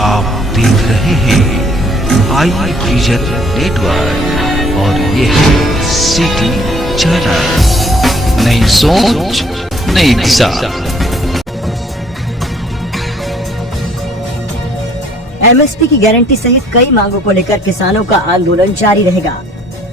आप देख रहे हैं आई विजन नेटवर्क और ये है सिटी चैनल। नई सोच नई दिशा। एमएसपी की गारंटी सहित कई मांगों को लेकर किसानों का आंदोलन जारी रहेगा।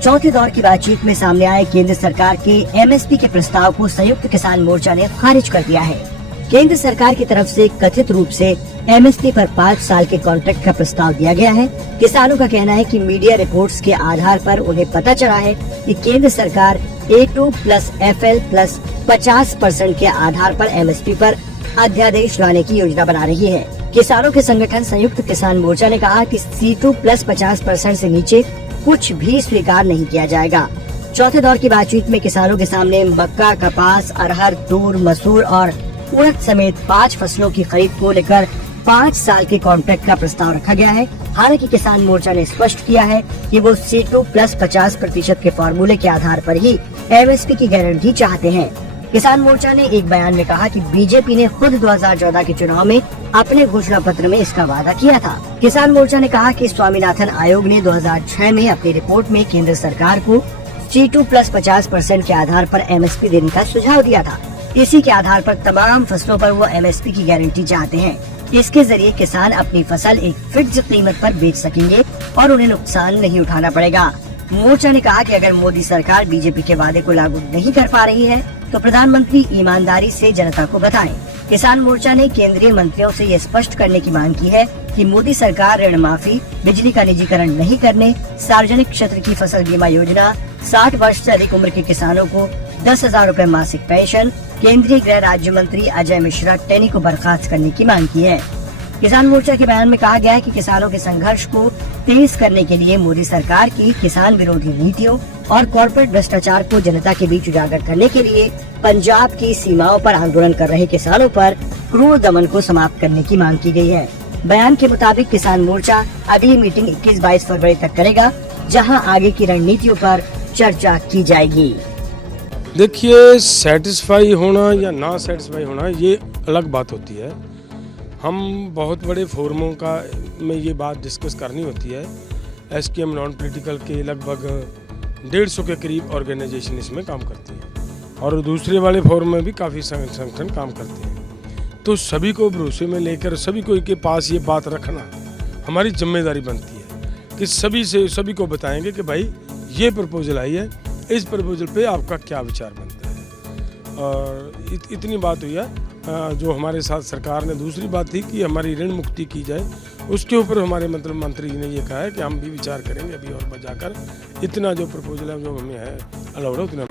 चौथे दौर की बातचीत में सामने आए केंद्र सरकार के एमएसपी के प्रस्ताव को संयुक्त किसान मोर्चा ने खारिज कर दिया है। केंद्र सरकार की तरफ से कथित रूप से एमएसपी पर 5 साल के कॉन्ट्रैक्ट का प्रस्ताव दिया गया है। किसानों का कहना है कि मीडिया रिपोर्ट्स के आधार पर उन्हें पता चला है कि केंद्र सरकार A2 प्लस FL प्लस 50% के आधार पर एमएसपी पर अध्यादेश लाने की योजना बना रही है। किसानों के संगठन संयुक्त किसान मोर्चा ने कहा कि C2 प्लस 50% से नीचे कुछ भी स्वीकार नहीं किया जाएगा। चौथे दौर की बातचीत में किसानों के सामने मक्का, कपास, अरहर, तूर, मसूर और उड़द समेत 5 फसलों की खरीद को लेकर 5 साल के कॉन्ट्रैक्ट का प्रस्ताव रखा गया है। हालांकि किसान मोर्चा ने स्पष्ट किया है कि वो C2 प्लस 50% के फॉर्मूले के आधार पर ही एमएसपी की गारंटी चाहते हैं। किसान मोर्चा ने एक बयान में कहा कि बीजेपी ने खुद 2014 के चुनाव में अपने घोषणा पत्र में इसका वादा किया था। किसान मोर्चा ने कहा कि स्वामीनाथन आयोग ने 2006 में अपनी रिपोर्ट में केंद्र सरकार को C2 प्लस 50% के आधार पर एमएसपी देने का सुझाव दिया था। इसी के आधार पर तमाम फसलों पर वो एमएसपी की गारंटी चाहते हैं। इसके जरिए किसान अपनी फसल एक फिक्स कीमत पर बेच सकेंगे और उन्हें नुकसान नहीं उठाना पड़ेगा। मोर्चा ने कहा कि अगर मोदी सरकार बीजेपी के वादे को लागू नहीं कर पा रही है तो प्रधानमंत्री ईमानदारी से जनता को बताएं। किसान मोर्चा ने केंद्रीय मंत्रियों से ये स्पष्ट करने की मांग की है कि मोदी सरकार ऋण माफी, बिजली का निजीकरण नहीं करने, सार्वजनिक क्षेत्र की फसल बीमा योजना, 60 वर्ष से अधिक उम्र के किसानों को 10,000 रूपए मासिक पेंशन, केंद्रीय गृह राज्य मंत्री अजय मिश्रा टेनी को बर्खास्त करने की मांग की है। किसान मोर्चा के बयान में कहा गया है कि किसानों के संघर्ष को तेज करने के लिए मोदी सरकार की किसान विरोधी नीतियों और कॉर्पोरेट भ्रष्टाचार को जनता के बीच उजागर करने के लिए पंजाब की सीमाओं पर आंदोलन कर रहे किसानों पर क्रूर दमन को समाप्त करने की मांग की गई है। बयान के मुताबिक किसान मोर्चा अगली मीटिंग 21-22 फरवरी तक करेगा, जहां आगे की रणनीतियों पर चर्चा की जाएगी। देखिए, सेटिस्फाई होना या ना सेटिस्फाई होना ये अलग बात होती है। हम बहुत बड़े फोरमों का में ये बात डिस्कस करनी होती है। SKM नॉन पॉलिटिकल के लगभग 150 के करीब ऑर्गेनाइजेशन इसमें काम करती है और दूसरे वाले फोरम में भी काफ़ी संगठन काम करते हैं। तो सभी को भरोसे में लेकर सभी को के पास ये बात रखना हमारी जिम्मेदारी बनती है कि सभी को बताएंगे कि भाई ये प्रपोजल आई है, इस प्रपोजल पे आपका क्या विचार बनता है। और इतनी बात हुई है। जो हमारे साथ सरकार ने दूसरी बात थी कि हमारी ऋण मुक्ति की जाए, उसके ऊपर हमारे मंत्री जी ने ये कहा है कि हम भी विचार करेंगे अभी और बजाकर इतना जो प्रपोजल है जो हमें है अलाउड है उतना।